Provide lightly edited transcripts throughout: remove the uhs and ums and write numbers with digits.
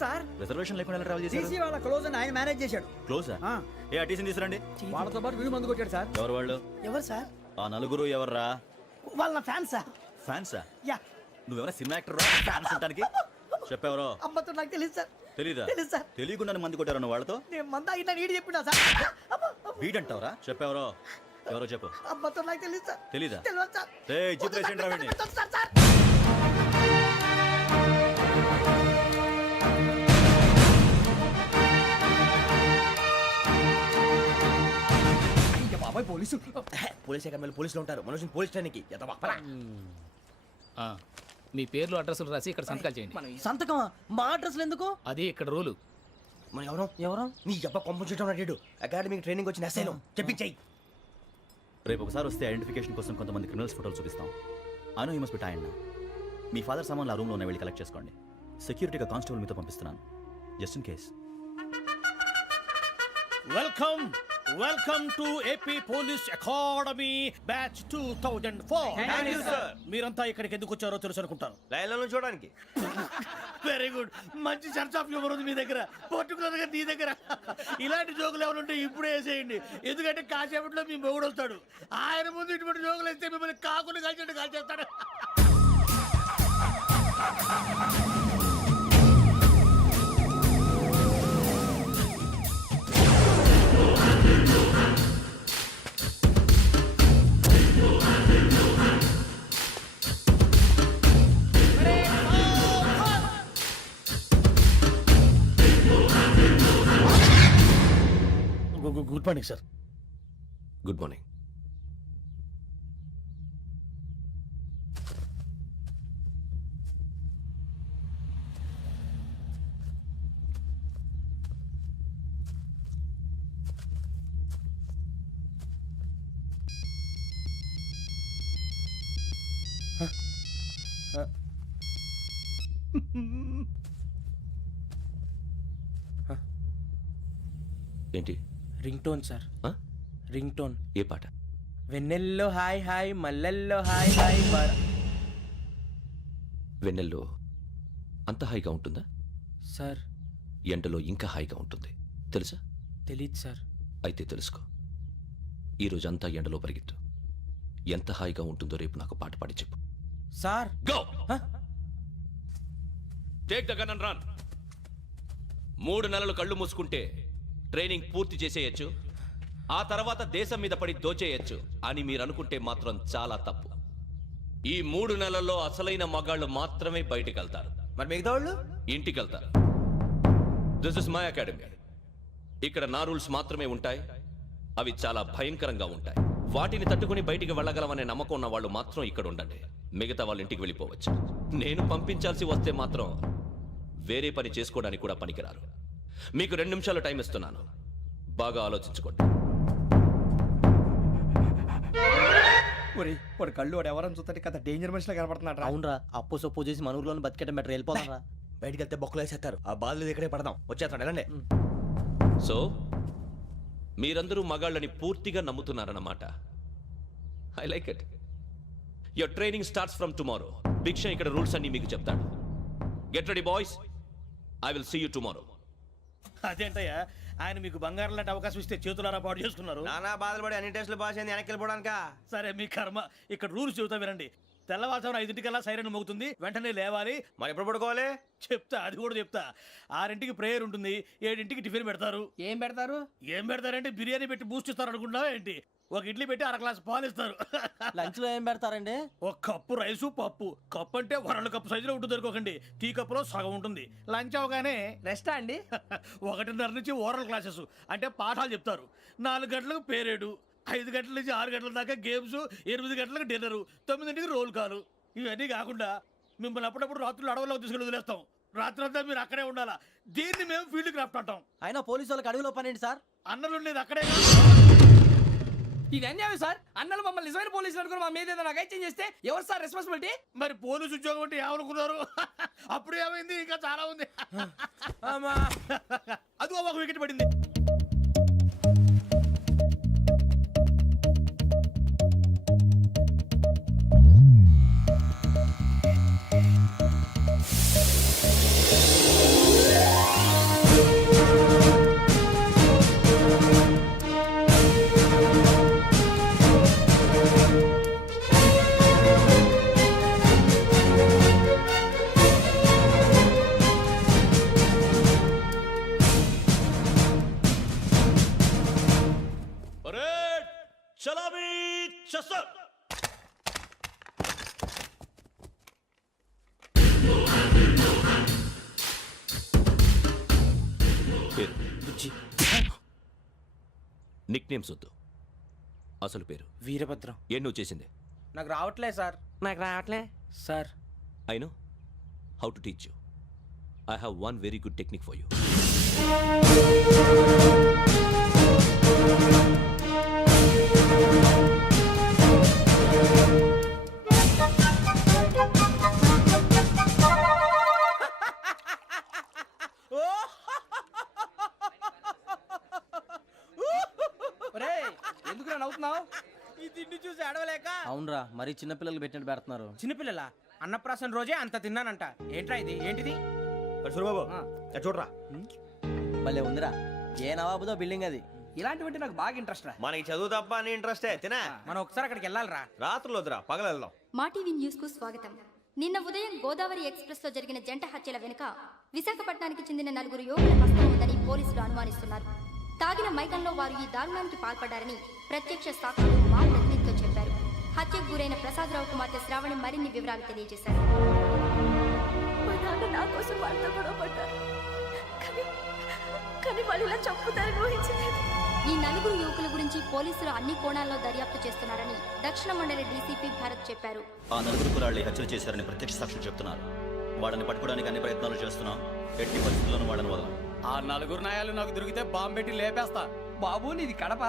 Sir reservation లేకుండా ఎలా travel చేశారు? టీసీ వాళ్ళ క్లోజ్ అని ఆయన మేనేజ్ చేశాడు. క్లోజా? ఆ. ఏ ఆ టీసీని తీసుకురండి. వాళ్ళతో పాటు వీడు మందు కొట్టాడు సార్. ఎవరు వాళ్ళు? ఎవరు సార్? ఆ నలుగురు ఎవర్రా? వాళ్ళ ఫ్యాన్స్ సార్. ఫ్యాన్సా? యా. నువ్వెవరా సినిమా యాక్టర్ రా? ఫ్యాన్స్ అంటానికి చెప్పేవరో? అమ్మతో నాకు తెలియదు సార్. తెలీదా? తెలుసు సార్. తెలియకుండా మంది కొట్టారు వాళ్ళతో? నేను మంద అయినా నీడి చెప్పినా సార్. వీడంటావరా? చెప్పేవరో? ఎవరో చెప్పు. అమ్మతో నాకు తెలియదు సార్. తెలీదా? తెలియదు సార్. ఏయ్ జీప్ రేషన్ రా వీడిని. Sir sir. బాబాయ్ పోలీసు. పోలీస్ అకాడమీలో పోలీసులు ఉంటారు. మనుషులు పోలీస్ ట్రైనింగ్కి మీ పేర్లు అడ్రస్లు రాసి ఇక్కడ సంతకాలు చేయండి. సంతకమా? మా అడ్రస్లు ఎందుకు? అది ఇక్కడ రూలు. మనం ఎవరు నీ అబ్బా పంపించడం అడిగాడు. అకాడమిక్ ట్రైనింగ్ వచ్చిన అసైలం చెప్పించాయి. రేపు ఒకసారి వస్తే ఐడెంటిఫికేషన్ కోసం కొంతమంది క్రిమినల్స్ ఫోటోలు చూపిస్తాం. I know you must be tired now. Me father సామాన్లు ఆ రూమ్లో ఉన్న వెళ్ళి కలెక్ట్ చేసుకోండి. సెక్యూరిటీగా కానిస్టేబుల్ మీతో పంపిస్తున్నాను, just in case. Welcome to AP police academy batch 2004. మీరంతా ఇక్కడికి ఎందుకు వచ్చారో తెలుసు అనుకుంటాను. లైన్లో చూడడానికి. Very good. మంచి సెన్స్ ఆఫ్ హ్యూమర్ ఉంది మీ దగ్గర, పర్టికులర్ గా నీ దగ్గర. ఇలాంటి జోకులు ఏమైనా ఇప్పుడే వేసేయండి, ఎందుకంటే కాసేపట్లో మీ మొగుడు వస్తాడు. ఆయన ముందు ఇటువంటి జోకులు వేస్తే మిమ్మల్ని కాకులు కాల్చేట్టు కాల్చేస్తాడు. Good morning sir. Good morning. ఏంటి? Ringtone sir. Ringtone. ఏ పాట? వెన్నెల్లో హాయ్ హాయ్ మల్లెల్లో హాయ్ హాయ్ వెన్నెల్లో అంత హాయిగా ఉంటుందా? సార్ ఎండలో ఇంకా హాయిగా ఉంటుంది తెలుసా? తెలీదు సార్. అయితే తెలుసుకో. ఈరోజు అంతా ఎండలో పరిగెత్తు. ఎంత హాయిగా ఉంటుందో రేపు నాకు పాట పాడి చెప్పు. Sir go. Take the gun and run. 3 నెలలు కళ్ళు మూసుకుంటే ట్రైనింగ్ పూర్తి చేసేయచ్చు, ఆ తర్వాత దేశం మీద పడి దోచేయచ్చు అని మీరు అనుకుంటే మాత్రం చాలా తప్పు. ఈ 3 నెలల్లో అసలైన మగాళ్ళు మాత్రమే బయటికి వెళ్తారు. మరి మిగతా వాళ్ళు ఇంటికి వెళ్తారు. This is my academy. ఇక్కడ నా రూల్స్ మాత్రమే ఉంటాయి. అవి చాలా భయంకరంగా ఉంటాయి. వాటిని తట్టుకుని బయటికి వెళ్ళగలమనే నమ్మకం ఉన్న వాళ్ళు మాత్రం ఇక్కడ ఉండండి. మిగతా వాళ్ళు ఇంటికి వెళ్ళిపోవచ్చు. నేను పంపించాల్సి వస్తే మాత్రం వేరే పని చేసుకోవడానికి కూడా పనికిరారు. మీకు 2 నిమిషాలు టైం ఇస్తున్నాను, బాగా ఆలోచించుకోండి. వాడు కళ్ళు వాడు ఎవరని చూస్తే కదా డేంజర్ మనిషిలో కనపడుతున్నాడు. అవునరా, అప్పు సొప్పు చేసి మన ఊర్లో బతికేయడం బెటర్. వెళ్ళిపోతారా? బయటికి వెళ్తే బొక్కలు వేసేస్తారు. ఆ బాధలు ఇక్కడే పడదాం. వచ్చేస్తాడు వెళ్ళండి. సో మీరందరూ మగాళ్ళని పూర్తిగా నమ్ముతున్నారన్నమాట. I like it. Your training starts from tomorrow. భిక్ష ఇక్కడ రూల్స్ అన్ని మీకు చెప్తాడు. Get ready boys, I will see you tomorrow. అదేంటయ్యా, ఆయన మీకు బంగారం లాంటి అవకాశం ఇస్తే చేతులారా పాటు చేసుకున్నారు. నానా బాధలు పడి అన్ని టెస్టులు పాస్ అయింది, వెనక్కి వెళ్ళిపోవడానికా? సరే మీ కర్మ. ఇక్కడ రూల్స్ చెబుతా వినండి. తెల్లవారుజామున 5 సైరన్ మోగుతుంది, వెంటనే లేవాలి. మరి ఎప్పుడు పడుకోవాలి? చెప్తా, అది కూడా చెప్తా. 6 ప్రేయర్ ఉంటుంది, 7 టిఫిన్ పెడతారు. ఏం పెడతారు? ఏం పెడతారంటే బిర్యానీ పెట్టి బూస్ట్ ఇస్తారు అనుకుంటున్నావా ఏంటి? ఒక ఇడ్లీ పెట్టి 1 గ్లాస్ పాలు ఇస్తారు. లంచ్ లో ఏం పెడతారండి? ఒక కప్పు రైసు పప్పు. కప్పు అంటే 1 కప్పు సైజులో ఉంటుంది అనుకోకండి. టీ కప్పులో సగం ఉంటుంది. లంచ్ అవగానే రెస్టా అండి? 1:30 నుంచి ఓరల్ క్లాసెస్ అంటే పాఠాలు చెప్తారు. 4 గంటలకు పేరేడు, 5 గంటల నుంచి 6 గంటల దాకా గేమ్స్, 8 గంటలకు డిన్నరు, 9ంటికి రోల్ కాలు. ఇవన్నీ కాకుండా మిమ్మల్ని అప్పుడప్పుడు రాత్రులు అడవుల్లో తీసుకెళ్ళి వదిలేస్తాం. రాత్రంతా మీరు అక్కడే ఉండాలా. దీన్ని మేము ఫీల్డ్ క్రాఫ్ట్ అంటాం. అయినా పోలీసు వాళ్ళకి అడవిలో పని ఏంటి సార్? అన్నలు ఉండేది అక్కడే. ఇది అన్యాయం సార్. అన్నలు మమ్మల్ని నిజమైన పోలీసులు అనుకుని మా మీద ఏదైనా చేంజ్ చేస్తే ఎవరు సార్ రెస్పాన్సిబిలిటీ? మరి పోలీసు ఉద్యోగం అంటే ఏమనుకున్నారు? అప్పుడు ఏమైంది? ఇంకా చాలా ఉంది. అది ఒక వికెట్ పడింది. బుజ్జి నిక్ నేమ్స్ వద్దు, అసలు పేరు. వీరభద్రం. ఏం నువ్వు చేసింది? నాకు రావట్లే సార్. నాకు రావట్లే sir. I know how to teach you. I have one very good technique for you. ఎందుకు నవ్వుతున్నావు? ఈ తిండి చూసి అడవలేక. అవునరా, మరీ చిన్నపిల్లలు పెట్టినట్టు పెడుతున్నారు. చిన్నపిల్లల అన్నప్రాసన రోజే అంత తిన్నానంట. ఏంట్రా ఇది? ఏంటిది? సూరిబాబు చూడరా, భలే ఉందిరా. ఏ నవాబుదో బిల్డింగ్ అది. ఇలాంటివంటే నాకు బాగా ఇంట్రెస్ట్ రా. మనకి చదువు తప్ప అని ఇంట్రెస్టే తినా. మనం ఒకసారి అక్కడికి వెళ్ళాలిరా. రాత్రులు వద్దురా, పగలు వెళ్దాం. మా టీవీ న్యూస్ కు స్వాగతం. నిన్న ఉదయం గోదావరి ఎక్స్ప్రెస్ లో జరిగిన జంట హత్యల వెనుక విశాఖపట్నానికి చెందిన 4 యువకుల హస్తం ఉందని పోలీసులు అనుమానిస్తున్నారు. తాగిన మైకంలో వారు ఈ దారుణానికి పాల్పడ్డారని ప్రత్యక్ష సాక్షులు మా ప్రతినిధితో చెప్పారు. హత్యకు గురైన ప్రసాదరావు కుమార్తె శ్రావణి మరిన్ని వివరాలు తెలియజేశారు. మా నాన్న నా కోసం వాళ్ళతో గొడవ పడ్డారు, కానీ వాళ్ళు ఇలా చంపుతారని ఊహించలేదు. ఈ 4 యువకుల గురించి పోలీసులు అన్ని కోణాల్లో దర్యాప్తు చేస్తున్నారని దక్షిణ మండలి డీసీపీ భరత్ చెప్పారు. ఆ 4 కురాళ్ళు హత్యలు చేశారని ప్రత్యక్ష సాక్షులు చెప్తున్నారు. వాళ్ళని పట్టుకోవడానికి అన్ని ప్రయత్నాలు చేస్తున్నాం. ఎట్టి పరిస్థితుల్లోనూ వాళ్ళని వదలం. ఆ 4 నాయాలు నాకు దొరికితే బాంబు పెట్టి లేపేస్తా. బాబు నీది కడప?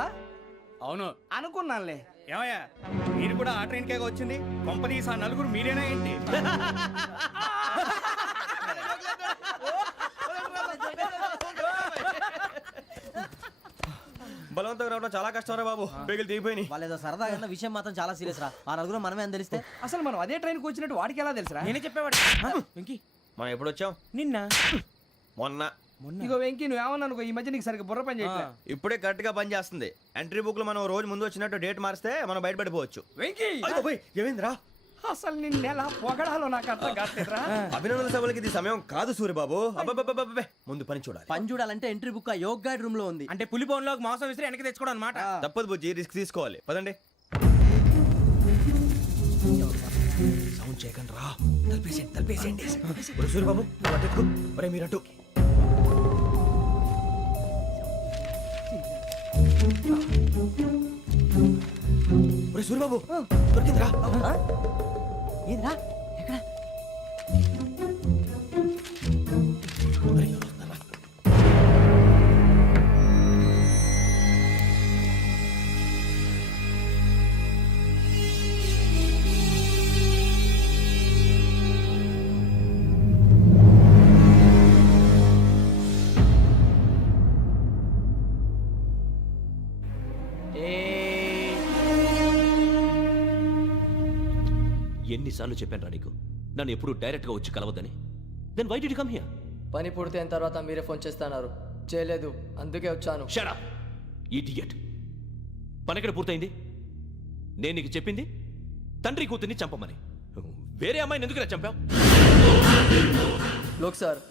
అవును. అనుకున్నానులే. ఏమయ్యా మీరు కూడా ఆ ట్రైన్ కేగా వచ్చింది? కంపెనీస్ ఆ 4 మీరేనా ఏంటి? బలవంతంగా రావడం చాలా కష్టం రా బాబు. పేగులు తీగిపోయినాయి. వాళ్ళేదో సరదాగా విషయం మాత్రం చాలా సీరియస్ రా. ఆ నలుగురు మనమే అని తెలిస్తే అసలు మనం అదే ట్రైన్కి వచ్చినట్టు వాడికి ఎలా తెలుసురా? నేనే చెప్పేవాడు. వెంకీ మనం ఎప్పుడు వచ్చాం? నిన్న మొన్న. ఇగో వెంకీ నువ్వేమన్నా అనుకో, ఈ మధ్య నీకు సరిగ్గా బుర్ర పని చేయట్లే. ఇప్పుడే కరెక్ట్ గా పని చేస్తుంది. ఎంట్రీ బుక్ లో మనం రోజు ముందు వచ్చినట్టు డేట్ మారిస్తే మనం బయటపడిపోవచ్చు. వెంకీ ఏమైందిరా? అసలు నిన్న ఎలా పొగడాలో నాకు అర్థం కాట్లేదురా. అభినందన సభలకి ఇది సమయం కాదు సూరిబాబు. అబ్బబ్బబ్బబ్బబ్బే, ముందు పని చూడాలి. పని చూడాలంటే ఎంట్రీ బుక్ ఆ యోగ్ గైడ్ రూమ్ లో ఉంది. అంటే పులి బోన్ లోకి మాంసం విసిరి వెనక్కి తెచ్చుకోవడం అనమాట. తప్పదు బుజ్జి, రిస్క్ తీసుకోవాలి. పదండి. సౌండ్ చేయకండి రా. తలపేసేయండి. సూరిబాబు ఒరే మీరటు. ఒరే సూరిబాబు దొరికిందిరా. ఏంద్రా? ఎక్కడ? ఎన్నిసార్లు చెప్పాను రా నీకు నన్ను ఎప్పుడు డైరెక్ట్ గా వచ్చి కలవద్దని? Then why did you come here? పని పూర్తయిన తర్వాత మీరే ఫోన్ చేస్తున్నారు. చేయలేదు, అందుకే వచ్చాను. Shut up idiot. పని ఎక్కడ పూర్తయింది? నేను నీకు చెప్పింది తండ్రి కూతుర్ని చంపమని. వేరే అమ్మాయిని ఎందుకు చంపావు? లోక్ సార్,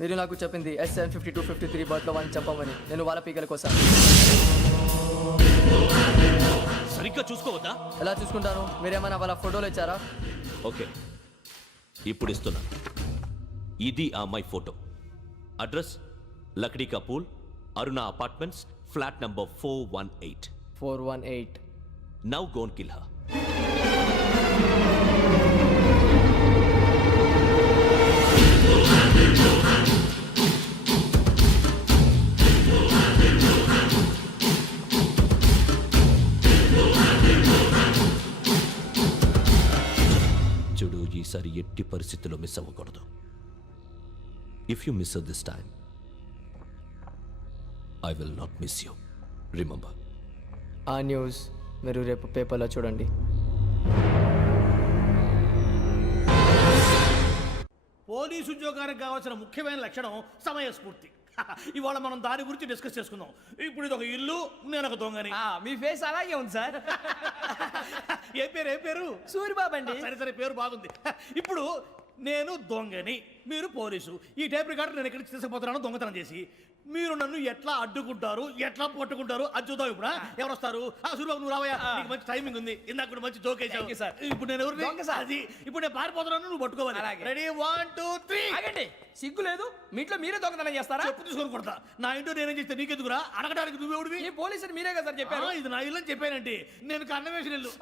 మీరు నాకు చెప్పింది SN5253 బర్త్లో వాళ్ళని చంపమని. నేను వాళ్ళ పీకల కోసం. సరిగ్గా చూసుకోవద్దా? ఎలా చూసుకుంటాను? మీరేమైనా వాళ్ళ ఫోటోలు ఇచ్చారా? ఓకే, ఇప్పుడు ఇస్తున్నా. ఇది ఆ అమ్మాయి ఫోటో. అడ్రస్ లక్డీ కా pool, Aruna apartments, flat number 418. 418. Now go and kill her. చూడు, ఈసారి ఎట్టి పరిస్థితుల్లో మిస్ అవ్వకూడదు. If you miss this time I will not miss you. Remember. ఆ న్యూస్ మీరు రేపు పేపర్లో చూడండి. పోలీసు ఉద్యోగానికి కావాల్సిన ముఖ్యమైన లక్షణం సమయస్ఫూర్తి. ఇవాళ మనం దాని గురించి డిస్కస్ చేసుకుందాం. ఇప్పుడు ఇది ఒక ఇల్లు, నేను ఒక దొంగని. మీ ఫేస్ అలాగే ఉంది సార్. ఏ పేరు? సూరిబాబు అండి. సరే పేరు బాగుంది. ఇప్పుడు నేను దొంగని, మీరు పోలీసు. ఈ టైప్ రికార్డు నేను ఎక్కడికి తీసుకుపోతున్నాను దొంగతనం చేసి. మీరు నన్ను ఎట్లా అడ్డుకుంటారు, ఎట్లా పట్టుకుంటారు అది చూద్దాం ఇప్పుడు. ఎవరు వస్తారు? సూర్యబాబు నువ్వు రావయ్యా, నీకు మంచి టైమింగ్ ఉంది. ఇందాక కూడా మంచి జోక్ Thank you, sir. వేసావు. ఇప్పుడు నేను ఎవరు? దొంగ, sir. అది ఇప్పుడు నేను పారిపోతున్నాను, నువ్వు పట్టుకోవాలి. అలాగే. రెడీ 1 2 3. ఆగండి, సిగ్గు లేదు? మీ ఇంట్లో మీరే దొంగతనం చేస్తారా? చెప్పు తీసుకొని కొడతా. నా ఇంటో నేనేం చేస్తే నీకెందుకురా? అడగడానికి నువ్వెవడివి? ఈ పోలీసులు మీరే కదా సార్ చెప్పారు. ఇది నా ఇల్లు అని చెప్పానండి. నేను కన్న వేసిన ఇల్లు.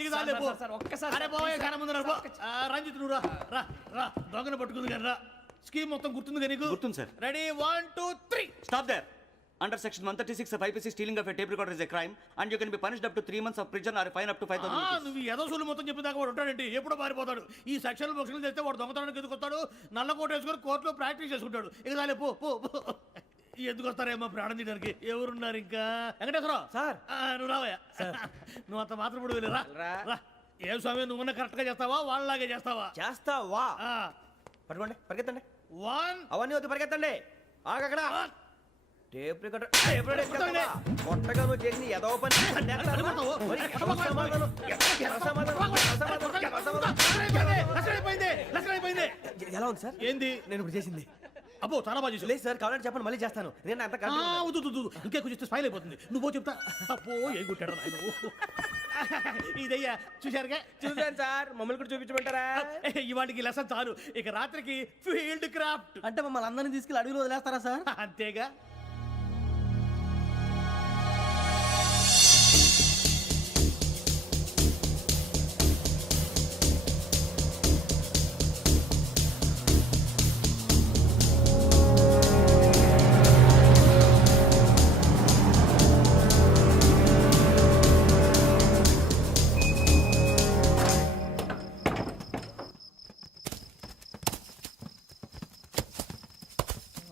ఇక సార్, చాలే పో. సార్, సార్, ఒక్కసారి అరే సార్, బాబాయ్ ప్లీజ్ చాలా ముందు రా. రంజిత్ నువ్వు రా రా రా. దొంగను పట్టుకుంది కానీ రా. స్కీమ్ మొత్తం గుర్తుంది నీకు? గుర్తుంది, sir. Ready 1 2 3. Stop there. Under section 136 of IPC, stealing of a tape recorder is a crime, and you can be punished up to 3 months of prison or a fine up to 5,000 rupees. నువ్వు ఏదో సూలు మొత్తం చెప్పేదాకా వాడు ఉంటాడండి. ఎప్పుడో పారిపోతాడు. ఈ section బొక్షన్లు చేస్తే వాడు దొంగతనానికి ఎందుకు వస్తాడు? నల్ల కోట వేసుకొని కోర్టులో ప్రాక్టీస్ చేసుకుంటాడు. ఇక చాలే పో పో పో. ఎందుకు వస్తారేమో ప్రాణం తీయడానికి. ఎవరున్నారు ఇంకా? వెంకటేశ్వరరావు సార్. నువ్వు రావయ్యా. నువ్వు అంత మాత్రం ఇప్పుడు వెళ్ళి రా రా. ఏం స్వామి నువ్వున్న కరెక్ట్ గా చేస్తావా వాళ్ళలాగే చేస్తావా? చేస్తావా? పట్టుకోండి, పరిగెత్తండి. 1 అవన్నీ వద్దు, పరిగెత్తండి. ఆగక్కడ. టేప్ రికార్డర్ కొట్టగా నువ్వు చేసిన ఏదో పని. ఎలా ఉంది సార్? ఏంది? నేను ఇప్పుడు చేసింది. అబ్బో చాలా బాగా చేసావు. లేదు సార్, కావాలంటే చెప్పండి, మళ్ళీ చేస్తాను. నేను అంత ఇంకే కొంచెం స్మైల్ అయిపోతుంది. నువ్వు చెప్తా. అబ్బో ఏ గుట్టాడు నాయన. ఇదయ్యా చూశారుగా? చూసాను సార్, మమ్మల్ని కూడా చూపించమంటారా? ఇవాటికి లెసన్ చాలు. ఇక రాత్రికి ఫీల్డ్ క్రాఫ్ట్. అంటే మమ్మల్ని అందరినీ తీసుకెళ్ళి అడవిలో వదిలేస్తారా సార్? అంతేగా.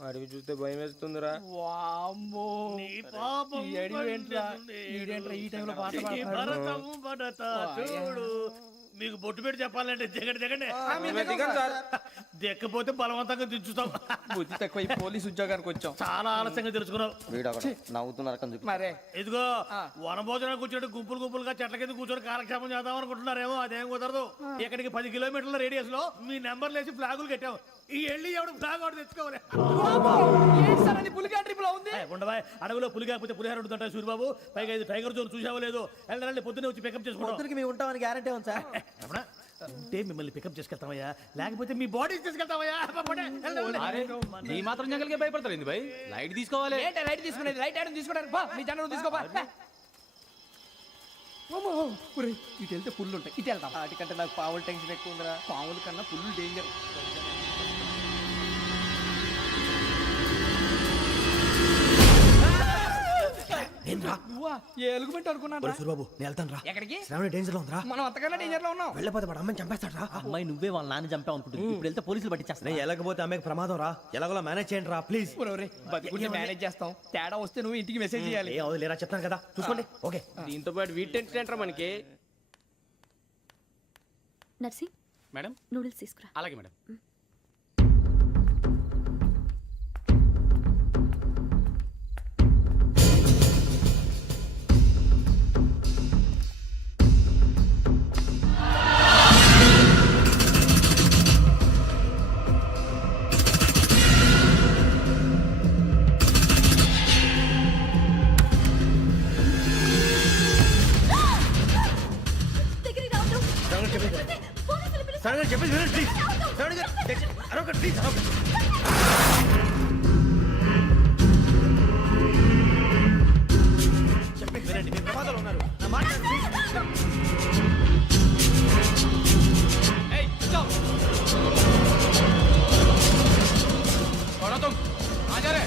అడవి చూస్తే భయం వేస్తుందిరా. వామ్మో, నీ పాపం ఈ అడవి ఏంట్రా? ఈడేంట్రా ఈ టైంలో పాట పాడుతున్నాడు? భరతం భరత చూడు. మీకు బొట్టు పెట్టి చెప్పాలంటే దిగండి దిగండి. దిక్కపోతే బలవంతంగా దించుతాం. బుద్ధి తక్కువ, ఈ పోలీస్ ఉద్యోగానికి వచ్చాం. చాలా ఆలస్యంగా తెలుసుకున్నావు. నవ్వుతున్నారు. మరే ఇదిగో వనభోజనానికి కూర్చోటి గుంపులు గుంపులుగా చెట్ల కింద కూర్చొని కాలక్షేపం చేద్దాం అనుకుంటున్నారేమో. అదేం కుదరదు. ఇక్కడికి 10 కిలోమీటర్ల రేడియస్ లో మీ నెంబర్లు వేసి ఫ్లాగులు కట్టాం. ఈ వెళ్ళి ఎవడు ఫ్లాగ్ ఒకటి తెచ్చుకోవాలి. ఏంటి సార్ అది పులిగా ట్రిప్ లో ఉంది? ఉండవా అడవిలో పులి కాకపోతే పులిహార ఉంటుంట సూర్యబాబు. పైగా ఇది టైగర్ జోన్ చూసావో లేదో. వెళ్ళండి పొద్దున్నే వచ్చి పికప్ చేసుకుంటాం. మేము ఉంటామని గ్యారంటీ ఉంది సార్. ఉంటే మిమ్మల్ని పికప్ చేసుకెళ్తామయ్యా, లేకపోతే మీ బాడీ తీసుకెళ్తామయ్యా. నీ మాత్రం జంగల్కే భయపడతారు ఏంది భయ్? లైట్ తీసుకోవాలి. ఏంటి లైట్ తీసుకునేది? లైట్ ఆడని తీసుకోవడానికి బా, మీ జనం తీసుకోబా. ఇటు వెళ్తే పుల్లు ఉంటాయి, ఇటు వెళ్తాం. వాటికంటే నాకు పావులు టెన్షన్ ఎక్కువ ఉందిరా. పాముల కన్నా పుల్లు డేంజర్. నువ్వా? ఏ ఎలుగుబెట్టి అనుకున్నాను. సూర్యబాబు నేను వెళ్తాను రా. ఎక్కడికి? శ్రావణి డేంజర్ లో ఉందిరా. మనం అంతకన్నా డేంజర్ లో ఉన్నాం. వెళ్ళపోతే వాడు అమ్మని చంపేస్తాడు రా. అమ్మాయి నువ్వే వాళ్ళ నాన్న చంపావు అనుకుంటుంది. ఇప్పుడు వెళ్తే పోలీసులు పట్టించేస్తా. నేను వెళ్ళకపోతే అమ్మాయికి ప్రమాదం రా. ఎలాగోలా మేనేజ్ చేయండి రా ప్లీజ్. బతుకుంటే మేనేజ్ చేస్తాం. తేడా వస్తే నువ్వు ఇంటికి మెసేజ్ చేయాలి. ఏ లేరా చెప్తాను కదా, చూసుకోండి. ఓకే. దీంతో పాటు వీటి టెన్షన్ ఏంట్రా మనకి? నర్సి మేడం నూడిల్స్ తీసుకురా. అలాగే మేడం. దగ్గరికి రావద్దు. సడన్గా చెప్పేసి వినండి ప్లీజ్. సడన్గా అరొకటి ప్లీజ్. చెప్పేసి వినండి, మీరు ప్రమాదాలు ఉన్నారు. నా మాట ప్లీజ్. ఏయ్ चुप छोड़ो तुम. आ जा रहे.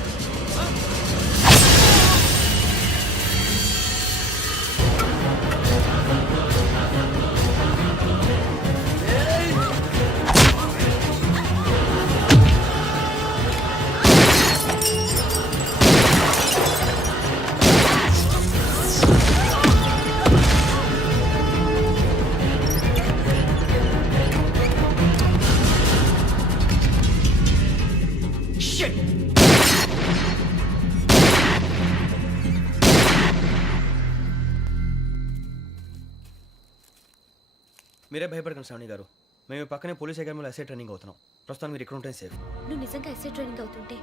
మీరే భయపడకండి శ్రావణి గారు. మేము పక్కనే పోలీస్ అకాడమీలో ఎస్ఐ ట్రైనింగ్ అవుతున్నాం. ప్రస్తుతం మీరు ఇక్కడ ఉంటే సేఫ్. నువ్వు నిజంగా ఎస్ఐ ట్రైనింగ్ అవుతుంటే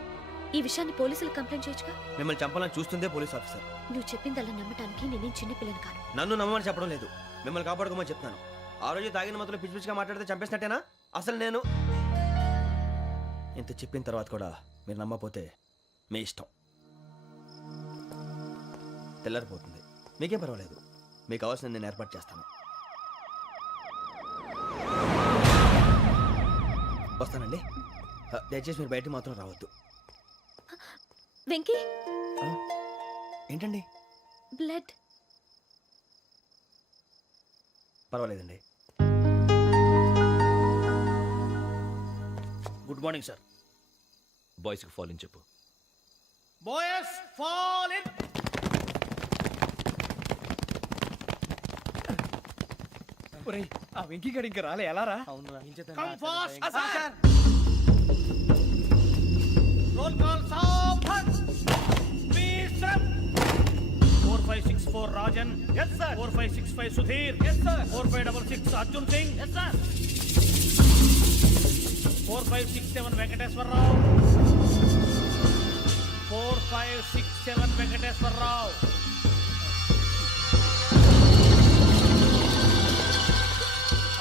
ఈ విషయాన్ని పోలీసులకు కంప్లైంట్ చేయొచ్చుగా. మిమ్మల్ని చంపాలని చూస్తుందే పోలీస్ ఆఫీసర్. నువ్వు చెప్పిందల్లా నమ్మటానికి నేనేం చిన్న పిల్లని కాను. నన్ను నమ్మమని చెప్పడం లేదు, మిమ్మల్ని కాపాడుకోమని చెప్తున్నాను. ఆ రోజు తాగిన మొదలు పిచ్చి పిచ్చిగా మాట్లాడితే చంపేసినట్టేనా? అసలు నేను ఇంత చెప్పిన తర్వాత కూడా మీరు నమ్మపోతే మీ ఇష్టం. తెల్లారిపోతుంది, మీకేం పర్వాలేదు. మీకు కావాల్సిన నేను ఏర్పాటు చేస్తాను. వస్తానండి. దయచేసి మీరు బయటికి మాత్రం రావద్దు. వెంకీ, ఏంటండి? బ్లడ్. పర్వాలేదండి. Good morning sir. బాయ్స్కి ఫాలో చెప్పు. Boys fall in. ఆ వెంకీ గడి ఇంకా రాలే, ఎలా రా? Come fast sir. Roll call సావధాన్. విశ్రమ్. 4564 Rajan. yes sir. 4565 Sudheer. yes sir. 4566 Arjun Singh. yes sir. 4567 Venkateswara Rao. 4567 Venkateswara Rao.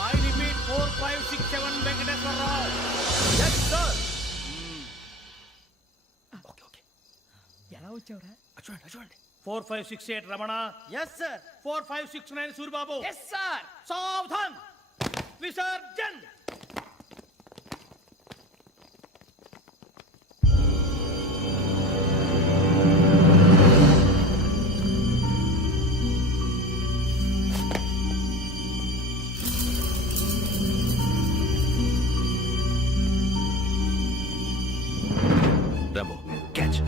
I repeat 4567 Venkateswara Rao. yes sir. Okay okay. ఎలా వచ్చావురా? చూడండి. 4568 రమణ. Yes sir. 4569 సూరిబాబు. ఎస్ సార్. సావధాన్. విసర్జన్. Rambo catch.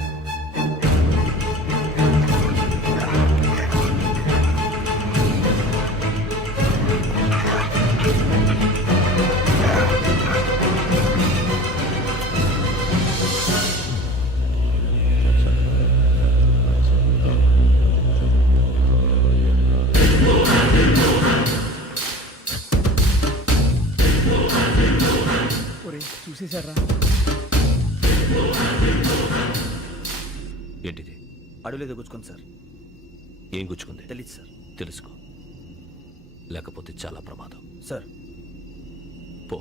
చూసేశారా? ఏంటిది? అడవిలో గుచ్చుకుంది సార్. ఏం గుచ్చుకుంది? తెలీదు సార్. తెలుసుకో, లేకపోతే చాలా ప్రమాదం. సార్ పో.